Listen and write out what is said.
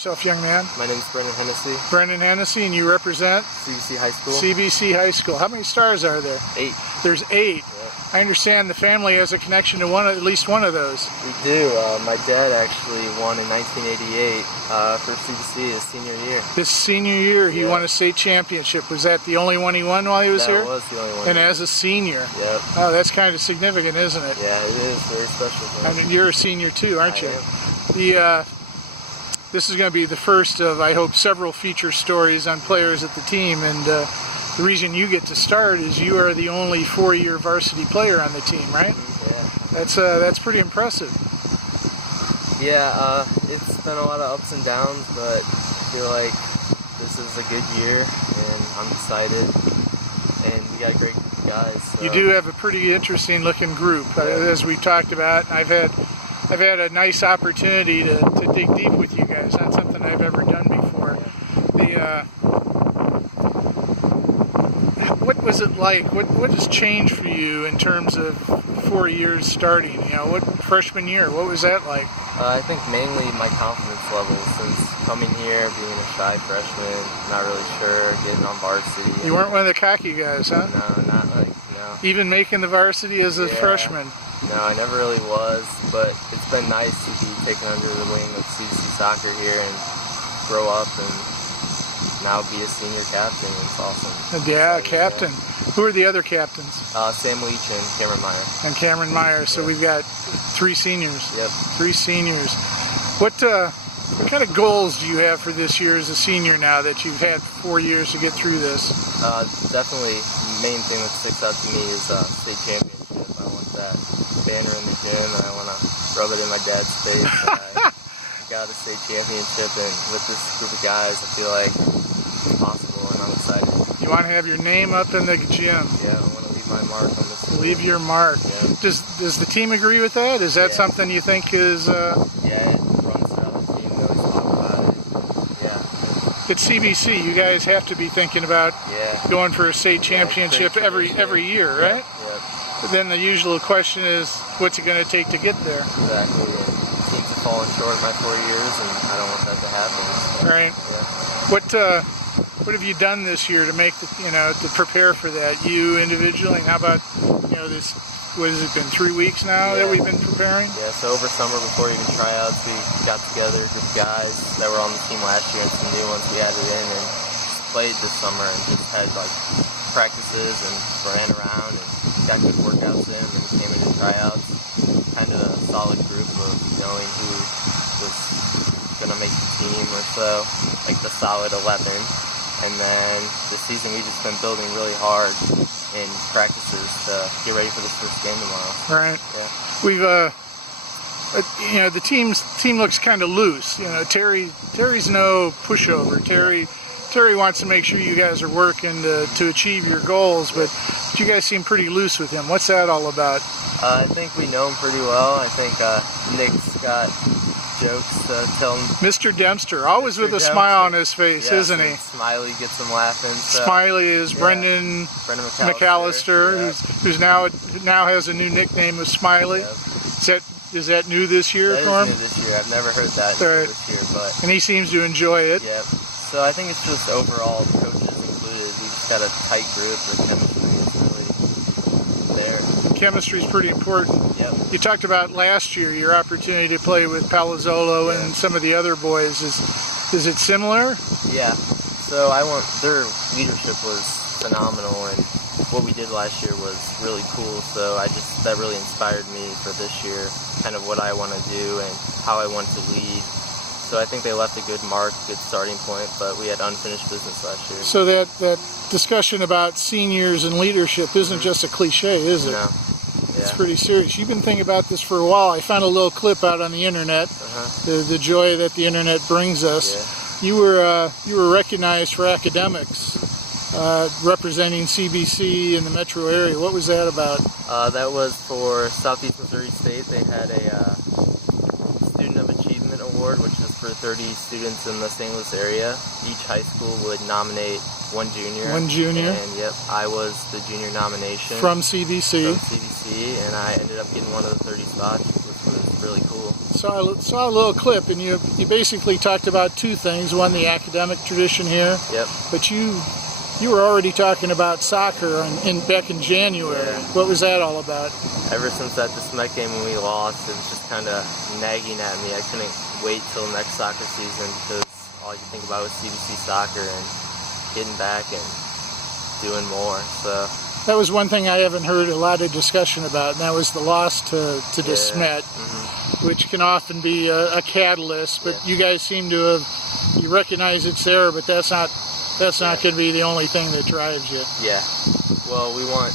yourself, young man? My name is Brendan Hennessy. Brendan Hennessy, and you represent? CBC High School. CBC High School. How many stars are there? 8. There's 8. Yeah. I understand the family has a connection to at least one of those. We do. My dad actually won in 1988 for CBC his senior year. This senior year, he won a state championship. Was that the only one he won while he was here? That was the only one. And as a senior? Yep. Oh, that's kind of significant, isn't it? Yeah, it is very special. And you're a senior too, aren't you? I am. This is going to be the first of, I hope, several feature stories on players at the team, and the reason you get to start is you are the only 4-year varsity player on the team, right? Yeah. That's pretty impressive. Yeah, it's been a lot of ups and downs, but I feel like this is a good year, and I'm excited, and we got a great group of guys. So. You do have a pretty interesting looking group, as we talked about. I've had a nice opportunity to dig deep with you guys. Not something I've ever done before. What was it like? What has changed for you in terms of 4 years starting? You know, what freshman year? What was that like? I think mainly my confidence level since coming here, being a shy freshman, not really sure, getting on varsity. You weren't one of the cocky guys, huh? No, no. Even making the varsity as a freshman? No, I never really was, but it's been nice to be taken under the wing of CBC soccer here and grow up and now be a senior captain. It's awesome. Yeah, captain. Who are the other captains? Sam Leach and Cameron Meyer. And Cameron Meyer. So we've got 3 seniors. Yep. 3 seniors. What kind of goals do you have for this year as a senior now that you've had 4 years to get through this? Definitely, the main thing that sticks out to me is state championship. I want that banner in the gym, and I want to rub it in my dad's face. I got a state championship, and with this group of guys, I feel like it's possible, and I'm excited. You want to have your name up in the gym? Yeah, I want to leave my mark on this. Leave your mark. Yeah. Does the team agree with that? Is that something you think is? Yeah, it runs throughout the team. They always talk about it. Yeah. At CBC, you guys have to be thinking about going for a state championship every year, right? Yeah. But then the usual question is, what's it going to take to get there? Exactly. Yeah. Teams have fallen short in my 4 years, and I don't want that to happen. Right. Yeah. What have you done this year to make to prepare for that? You individually, and how about this? What has it been? 3 weeks now that we've been preparing? Yeah. So over summer, before even tryouts, we got together a group of guys that were on the team last year and some new ones we added in, and just played this summer and just had like practices and ran around and got good workouts in, and came into tryouts. Kind of a solid group of knowing who was gonna make the team or so, like the solid 11. And then this season we've just been building really hard in practices to get ready for this first game tomorrow. Right. Yeah. We've the team looks kind of loose. Terry's no pushover. Terry wants to make sure you guys are working to achieve your goals, but you guys seem pretty loose with him. What's that all about? I think we know him pretty well. I think Nick's got jokes to tell him. Mr. Dempster, always with a smile on his face, isn't he? Smiley gets him laughing. So. Smiley is Brendan McAllister, who's now has a new nickname of Smiley. Yep. Is that new this year for him? New this year. I've never heard that this year, but and he seems to enjoy it. Yep. So I think it's just overall, the coaches included, we just got a tight group. The chemistry is really there. Chemistry is pretty important. Yep. You talked about last year your opportunity to play with Palazzolo and some of the other boys. Is it similar? Yeah. So their leadership was phenomenal, and what we did last year was really cool. So that really inspired me for this year, kind of what I want to do and how I want to lead. So I think they left a good mark, good starting point, but we had unfinished business last year. So that discussion about seniors and leadership isn't just a cliche, is it? No. It's pretty serious. You've been thinking about this for a while. I found a little clip out on the internet, the joy that the internet brings us. Yeah. You were recognized for academics, representing CBC in the metro area. What was that about? That was for Southeast Missouri State. They had a Student of Achievement Award, which is for 30 students in the St. Louis area. Each high school would nominate one junior. One junior. And yep, I was the junior nomination. From CBC. From CBC, and I ended up getting one of the 30 spots, which was really cool. Saw a little clip, and you basically talked about two things. One, the academic tradition here. Yep. But you were already talking about soccer back in January. Yeah. What was that all about? Ever since that Met game when we lost, it was just kind of nagging at me. I couldn't wait till next soccer season because all you think about was CBC soccer and getting back and doing more. So that was one thing I haven't heard a lot of discussion about, and that was the loss to De Smet, which can often be a catalyst. But you guys seem to have, you recognize it's there, but that's not going to be the only thing that drives you. Yeah. Well, we want